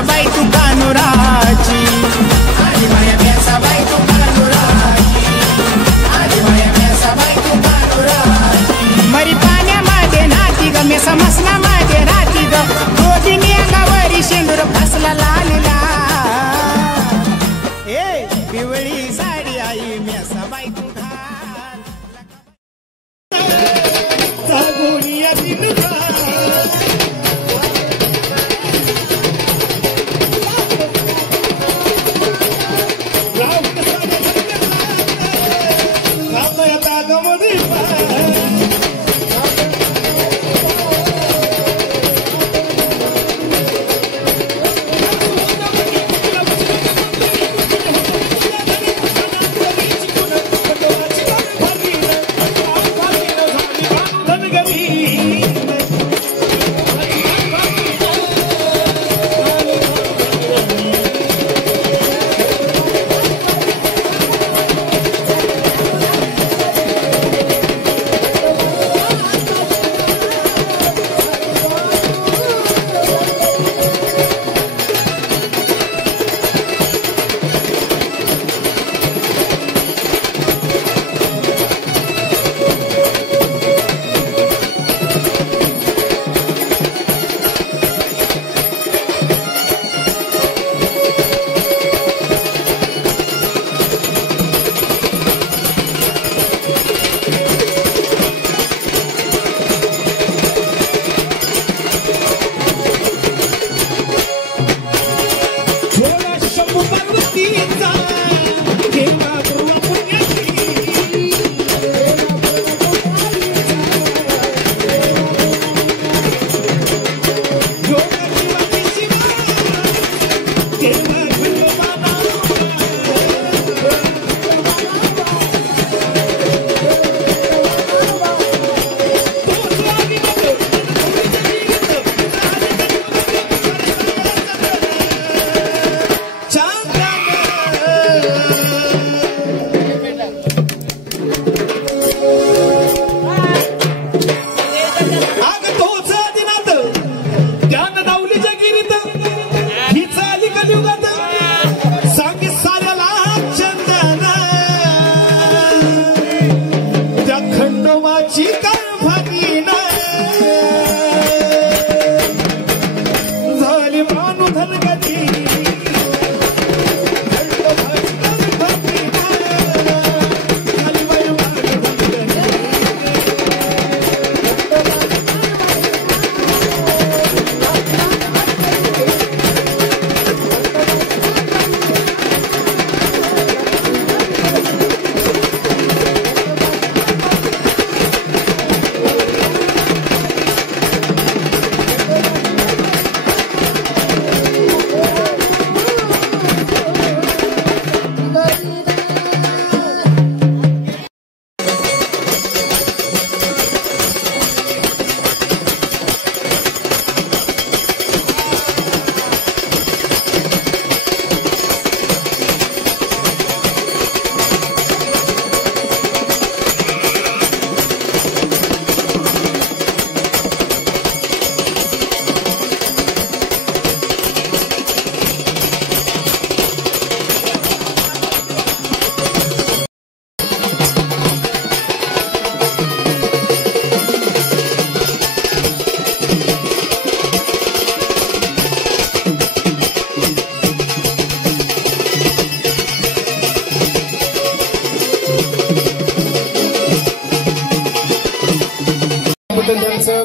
मेसाबाई तू कानुराची, आली माया मेसाबाई तू कानुराची, आली माया मेसाबाई तू कानुराची। मरी पाण्यामध्ये नाती ग मेसा मसनामध्ये राहती ग, दोघींनी अंगावरी शेंदूर फसला लालीला। ए पिवळी साडी आई मेसाबाई तू घाल, जागोनिया दिनभर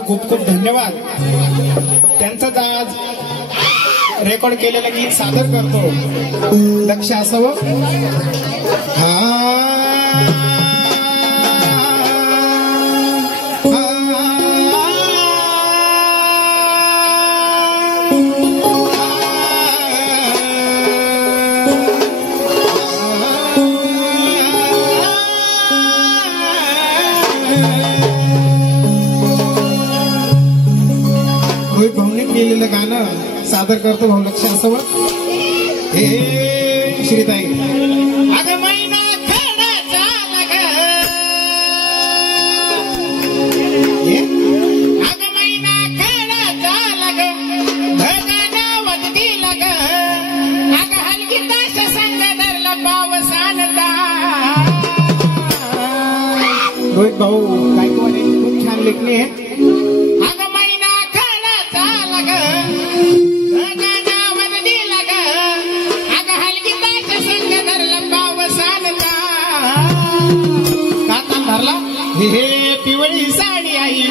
खूप खूप धन्यवाद। त्यांचं आज रेकॉर्ड केलेलं गीत सादर करतो, लक्ष असावं। केलेलं गाणं सादर करतो भाऊ, लक्ष असावं। हे श्रीताई अगं महिना खडा झाला ग, अगं महिना खडा झाला ग, भगाना वदती लाग रोहित भाऊ गायकवाड खूप छान लेखणी आहे. अगं महिना खणाचा लाग गाण्यावर दिला ग अगं हलगीताच्या संग धरलं पावसान का धरला हे पिवळी साडी आई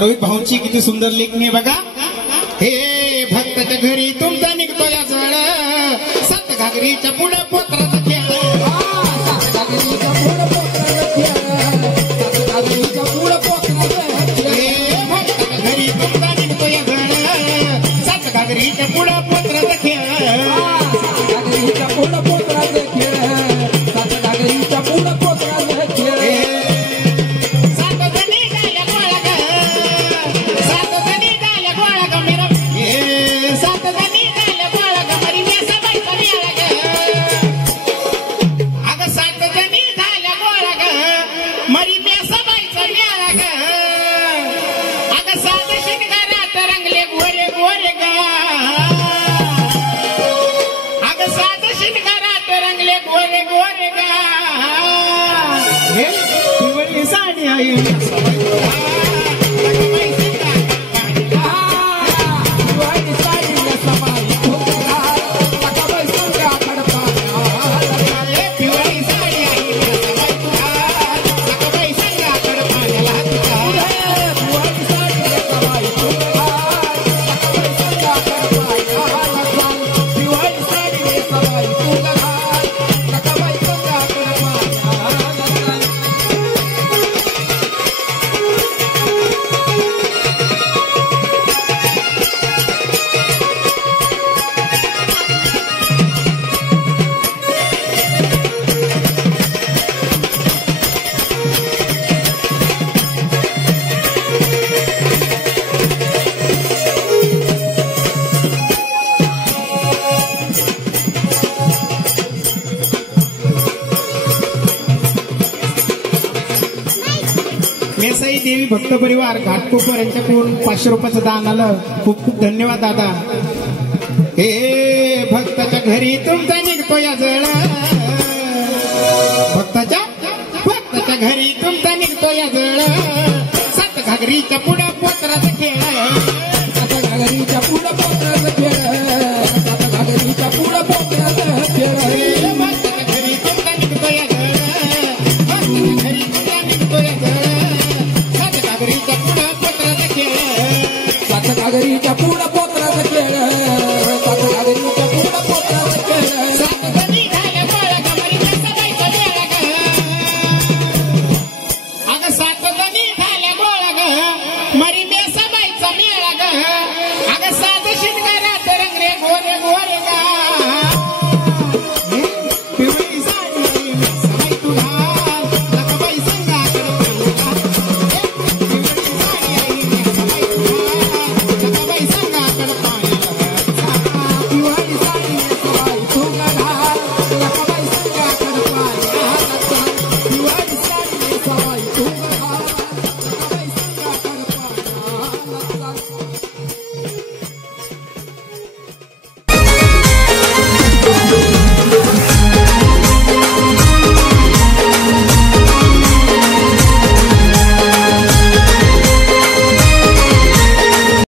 रोहित भाऊंची किती सुंदर लेखणी बघा. हे भक्ताच्या घरी तुमचा निघतो या जळ सात घागरीच्या पुढे पोत्राचा खेळ भक्ताच्या घरी तुमचा निघतो या जळ सात घागरीच्या पुढे पोत्राचा खेळ साडी आई मेसाई देवी भक्त परिवार घाटकोपर यांच्याकडून 500 रुपयाचं दान आलं. खूप खूप धन्यवाद दादा. हे भक्ताच्या घरी तुमचा निघतो या जळ भक्ताच्या घरी तुमचा निघतो या जळ सात घागरीच्या पुढं पोत्राचा खेळ सात घागरीच्या पुढं पोत्राचा खेळ सात घागरीच्या पुढं पोत्राचा खेळ